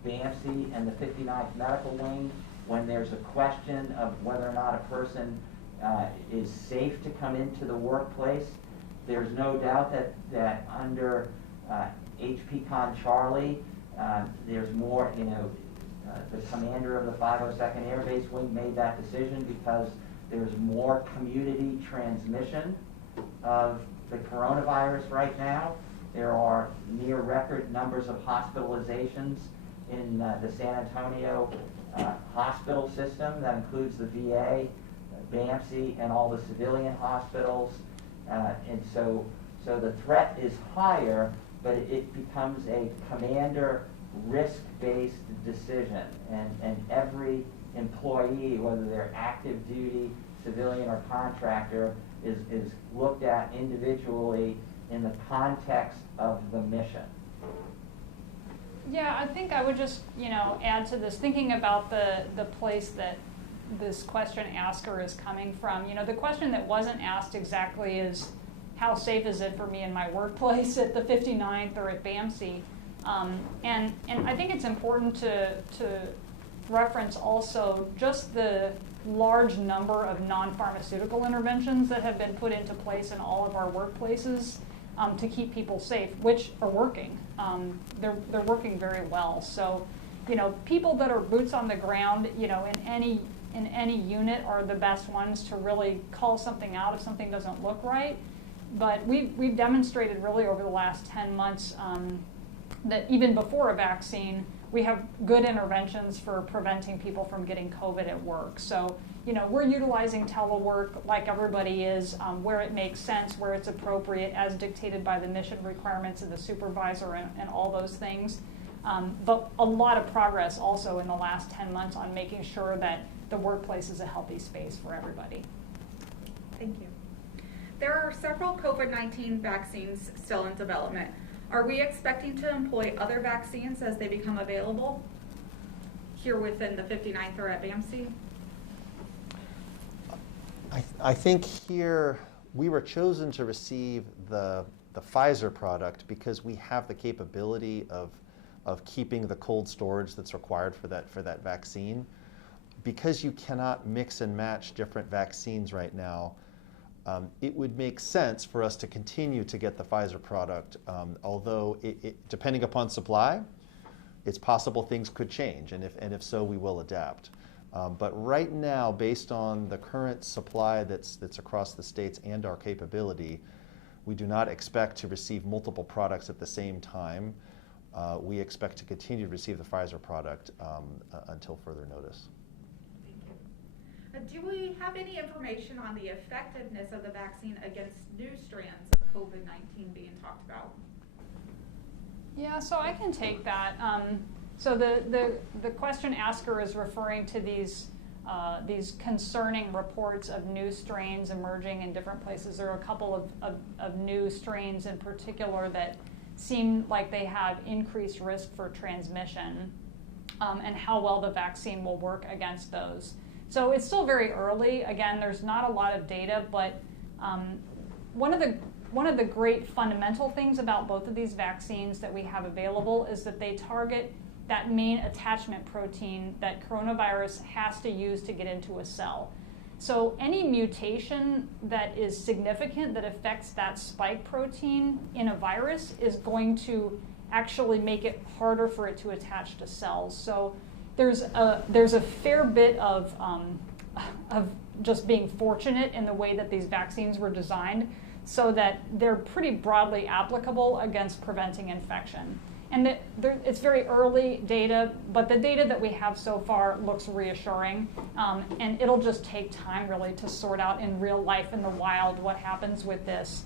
BAMC and the 59th Medical Wing when there's a question of whether or not a person is safe to come into the workplace. There's no doubt that under HPCon Charlie, there's more, the commander of the 502nd Air Base Wing made that decision because there's more community transmission of the coronavirus right now. There are near record numbers of hospitalizations in the San Antonio hospital system. That includes the VA, BAMC, and all the civilian hospitals. And so the threat is higher, but it becomes a commander risk-based decision. And every employee, whether they're active duty, civilian, or contractor, is looked at individually in the context of the mission. Yeah, I think I would just, add to this, thinking about the place that this question asker is coming from. The question that wasn't asked exactly is, how safe is it for me in my workplace at the 59th or at BAMC? And I think it's important to reference also just the large number of non-pharmaceutical interventions that have been put into place in all of our workplaces to keep people safe, which are working. They're working very well. So, people that are boots on the ground, in any unit are the best ones to really call something out if something doesn't look right. But we've demonstrated really over the last 10 months that even before a vaccine, we have good interventions for preventing people from getting COVID at work. So, we're utilizing telework like everybody is, where it makes sense, where it's appropriate, as dictated by the mission requirements of the supervisor and all those things. But a lot of progress also in the last 10 months on making sure that the workplace is a healthy space for everybody. Thank you. There are several COVID-19 vaccines still in development. Are we expecting to employ other vaccines as they become available here within the 59th or at BAMC? I think here we were chosen to receive the Pfizer product because we have the capability of keeping the cold storage that's required for that vaccine. Because you cannot mix and match different vaccines right now, it would make sense for us to continue to get the Pfizer product, although depending upon supply, it's possible things could change, and if so, we will adapt. But right now, based on the current supply that's across the states and our capability, we do not expect to receive multiple products at the same time. We expect to continue to receive the Pfizer product until further notice. Do we have any information on the effectiveness of the vaccine against new strands of COVID-19 being talked about? Yeah, so I can take that. So the question asker is referring to these concerning reports of new strains emerging in different places. There are a couple of new strains in particular that seem like they have increased risk for transmission, and how well the vaccine will work against those. So it's still very early. Again, there's not a lot of data, but one of the great fundamental things about both of these vaccines that we have available is that they target that main attachment protein that coronavirus has to use to get into a cell. So any mutation that is significant that affects that spike protein in a virus is going to actually make it harder for it to attach to cells. So there's a fair bit of just being fortunate in the way that these vaccines were designed so that they're pretty broadly applicable against preventing infection. And it's very early data, but the data that we have so far looks reassuring, and it'll just take time really to sort out in real life in the wild what happens with this.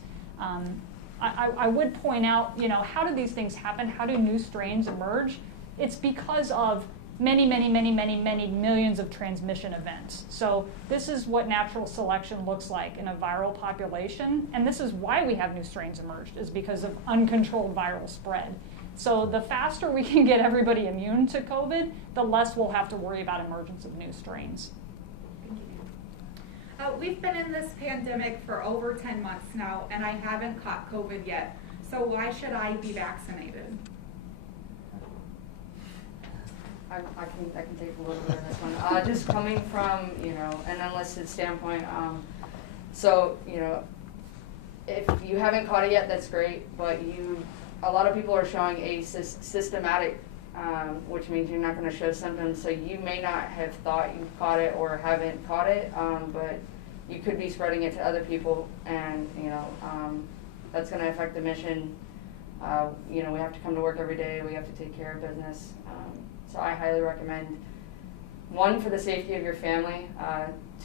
I would point out, how do these things happen? How do new strains emerge? It's because of many millions of transmission events. So this is what natural selection looks like in a viral population, and this is why we have new strains emerged, is because of uncontrolled viral spread. So the faster we can get everybody immune to COVID, the less we'll have to worry about emergence of new strains. We've been in this pandemic for over 10 months now, and I haven't caught COVID yet. So why should I be vaccinated? I can take a little bit of this one. Just coming from, an enlisted standpoint, so, if you haven't caught it yet, that's great, but a lot of people are showing a systematic, which means you're not going to show symptoms, so you may not have thought you caught it or haven't caught it, but you could be spreading it to other people, and, that's going to affect the mission. We have to come to work every day, we have to take care of business, so I highly recommend, 1, for the safety of your family,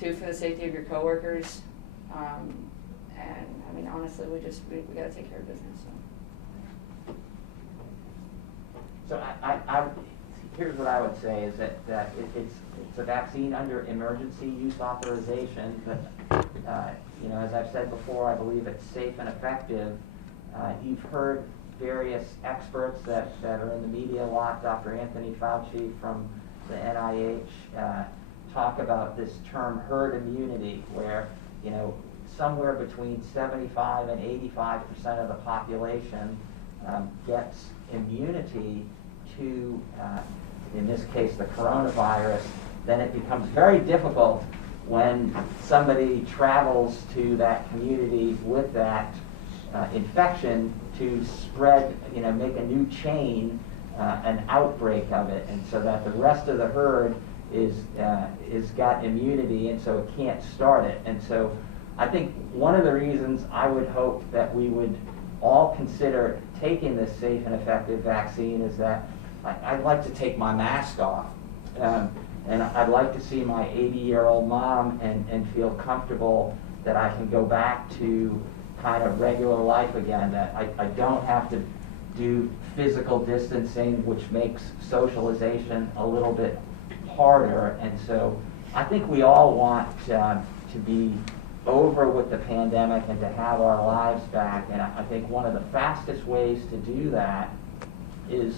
2, for the safety of your coworkers, and I mean, honestly, we got to take care of business. So here's what I would say is that it's a vaccine under emergency use authorization, but as I've said before, I believe it's safe and effective. You've heard various experts that are in the media a lot, Dr. Anthony Fauci from the NIH, talk about this term herd immunity, where somewhere between 75 and 85% of the population gets immunity to, in this case, the coronavirus. Then it becomes very difficult when somebody travels to that community with that infection to spread, make a new chain, an outbreak of it, and so that the rest of the herd is got immunity, and so it can't start it. And so I think one of the reasons I would hope that we would all consider taking this safe and effective vaccine is that I'd like to take my mask off, and I'd like to see my 80-year-old mom and feel comfortable that I can go back to kind of regular life again, that I don't have to do physical distancing, which makes socialization a little bit harder. And so I think we all want to be over with the pandemic and to have our lives back. And I think one of the fastest ways to do that is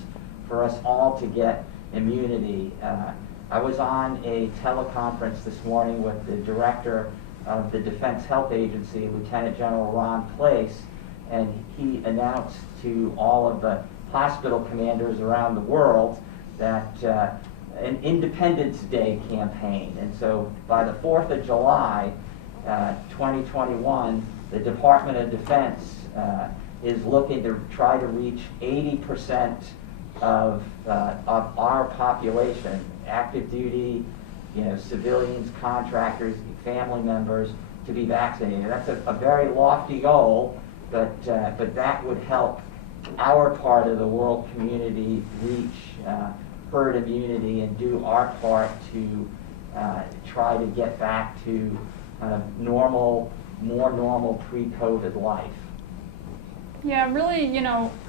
for us all to get immunity. I was on a teleconference this morning with the director of the Defense Health Agency, Lieutenant General Ron Place, and he announced to all of the hospital commanders around the world that an Independence Day campaign. And so by the 4th of July, 2021, the Department of Defense is looking to try to reach 80% of our population, active duty, civilians, contractors, family members, to be vaccinated. That's a very lofty goal, but that would help our part of the world community reach herd immunity and do our part to try to get back to kind of more normal pre-COVID life. Yeah, really,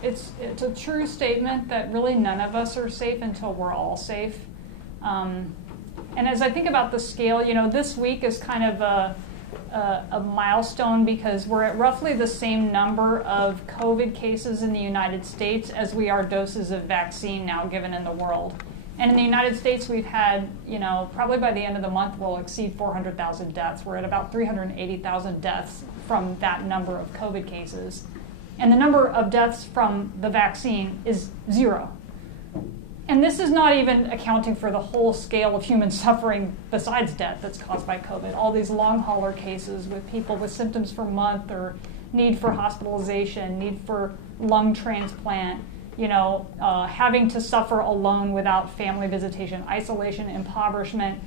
it's a true statement that really none of us are safe until we're all safe. And as I think about the scale, this week is kind of a milestone because we're at roughly the same number of COVID cases in the United States as we are doses of vaccine now given in the world. And in the United States, we've had, probably by the end of the month, we'll exceed 400,000 deaths. We're at about 380,000 deaths from that number of COVID cases. And the number of deaths from the vaccine is 0. And this is not even accounting for the whole scale of human suffering besides death that's caused by COVID. All these long hauler cases with people with symptoms for a month or need for hospitalization, need for lung transplant, having to suffer alone without family visitation, isolation, impoverishment,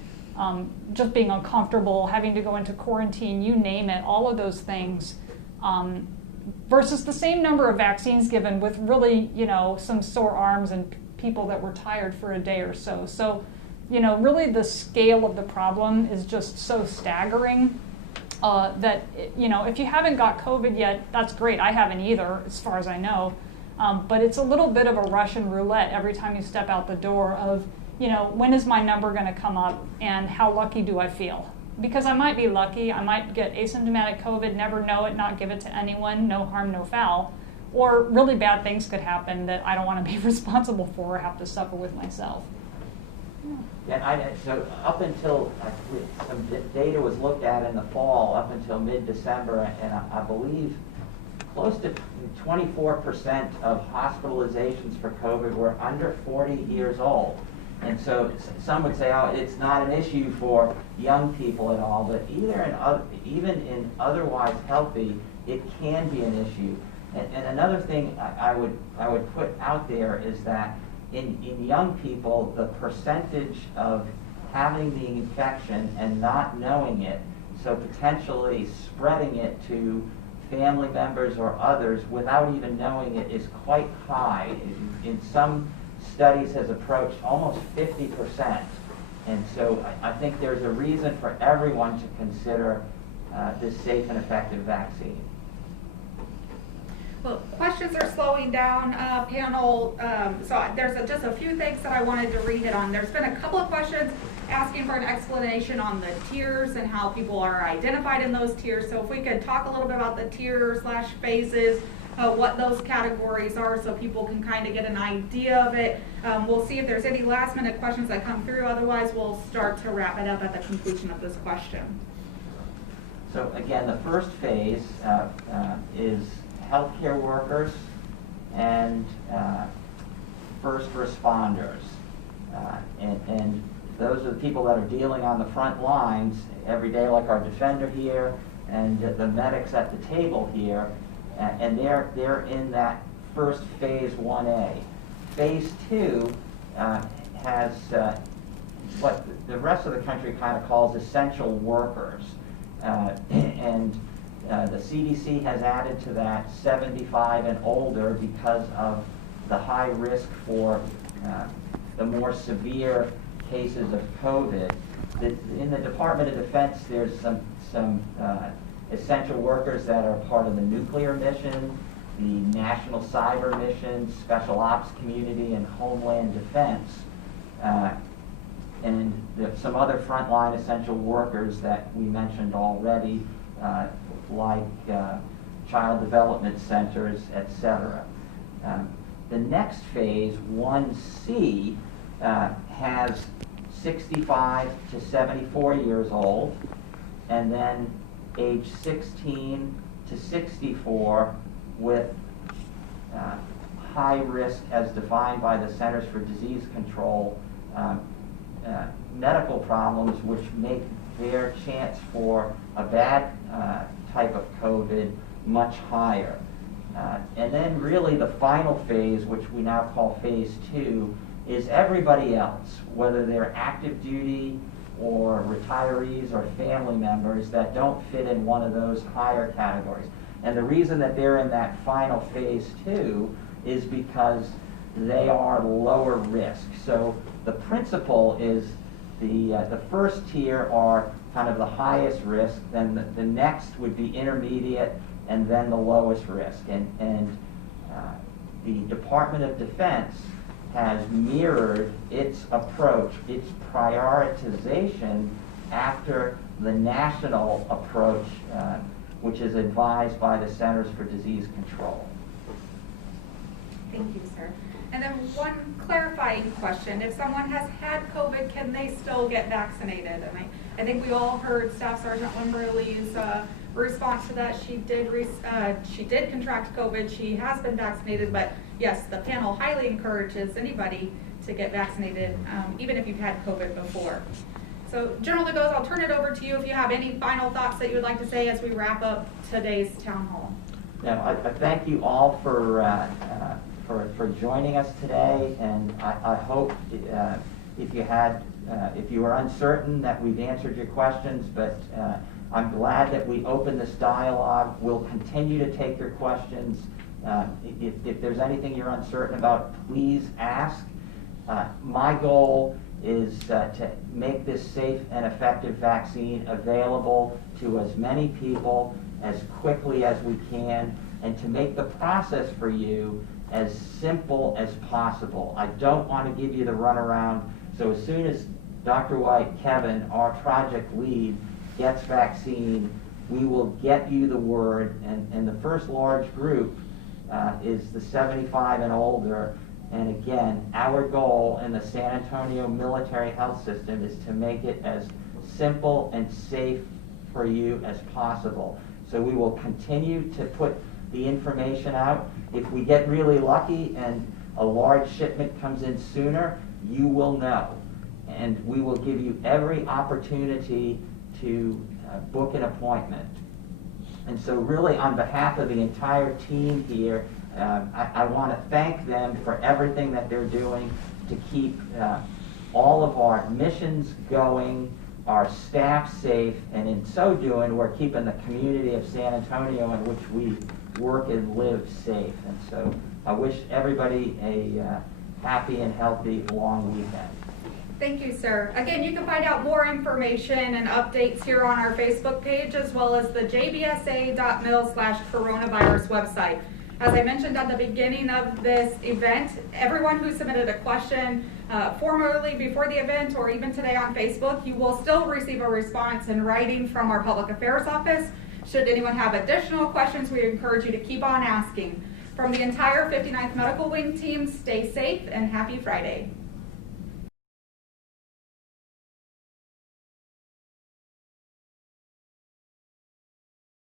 just being uncomfortable, having to go into quarantine, you name it, all of those things, versus the same number of vaccines given with really, some sore arms and people that were tired for a day or so. So, really the scale of the problem is just so staggering that, if you haven't got COVID yet, that's great. I haven't either, as far as I know. But it's a little bit of a Russian roulette every time you step out the door of, when is my number going to come up and how lucky do I feel? Because I might be lucky, I might get asymptomatic COVID, never know it, not give it to anyone, no harm, no foul. Or really bad things could happen that I don't want to be responsible for or have to suffer with myself. So up until, some data was looked at in the fall, up until mid-December, and I believe close to 24% of hospitalizations for COVID were under 40 years old. And so some would say, oh, it's not an issue for young people at all, but even in otherwise healthy, it can be an issue. And another thing I would put out there is that in young people, the percentage of having the infection and not knowing it, so potentially spreading it to family members or others without even knowing it, is quite high. In some studies has approached almost 50%. And so I think there's a reason for everyone to consider this safe and effective vaccine. Well, questions are slowing down, panel. So there's just a few things that I wanted to re-hit on. There's been a couple of questions asking for an explanation on the tiers and how people are identified in those tiers. So if we could talk a little bit about the tier/phases, what those categories are, so people can kind of get an idea of it. We'll see if there's any last-minute questions that come through. Otherwise, we'll start to wrap it up at the conclusion of this question. So again, the first phase is healthcare workers and first responders. And those are the people that are dealing on the front lines every day, like our defender here and the medics at the table here. And they're in that first phase 1A. Phase 2 has what the rest of the country kind of calls essential workers. And the CDC has added to that 75 and older because of the high risk for the more severe cases of COVID. In the Department of Defense, there's some essential workers that are part of the nuclear mission, the national cyber mission, special ops community, and homeland defense. And some other frontline essential workers that we mentioned already, like child development centers, etc. The next phase, 1C, has 65 to 74 years old, and then age 16 to 64 with high risk as defined by the Centers for Disease Control, medical problems which make their chance for a bad type of COVID much higher. And then really the final phase, which we now call phase 2, is everybody else, whether they're active duty or retirees or family members that don't fit in one of those higher categories. And the reason that they're in that final phase 2 is because they are lower risk. So the principle is the first tier are kind of the highest risk, then the next would be intermediate, and then the lowest risk. And the Department of Defense has mirrored its approach, its prioritization after the national approach, which is advised by the Centers for Disease Control. Thank you, sir. And then one clarifying question. If someone has had COVID, can they still get vaccinated? And I think we all heard Staff Sergeant Wimberly's response to that. She did contract COVID. She has been vaccinated, but yes, the panel highly encourages anybody to get vaccinated, even if you've had COVID before. So General DeGoes, I'll turn it over to you if you have any final thoughts that you would like to say as we wrap up today's town hall. Yeah, I thank you all for joining us today, and I hope if you were uncertain that we've answered your questions, but I'm glad that we opened this dialogue. We'll continue to take your questions. If there's anything you're uncertain about, please ask. My goal is to make this safe and effective vaccine available to as many people as quickly as we can, and to make the process for you as simple as possible. I don't want to give you the runaround. So as soon as Dr. White, Kevin, our project lead, gets vaccine, we will get you the word. And the first large group is the 75 and older. And again, our goal in the San Antonio military health system is to make it as simple and safe for you as possible. So we will continue to put the information out. If we get really lucky and a large shipment comes in sooner, you will know. And we will give you every opportunity to book an appointment. And so really on behalf of the entire team here, I want to thank them for everything that they're doing to keep all of our missions going, our staff safe, and in so doing, we're keeping the community of San Antonio in which we work and live safe. And so I wish everybody a happy and healthy long weekend. Thank you, sir. Again, you can find out more information and updates here on our Facebook page, as well as the jbsa.mil/coronavirus website. As I mentioned at the beginning of this event, everyone who submitted a question formally before the event or even today on Facebook, you will still receive a response in writing from our Public Affairs Office. Should anyone have additional questions, we encourage you to keep on asking. From the entire 59th Medical Wing team, stay safe and happy Friday.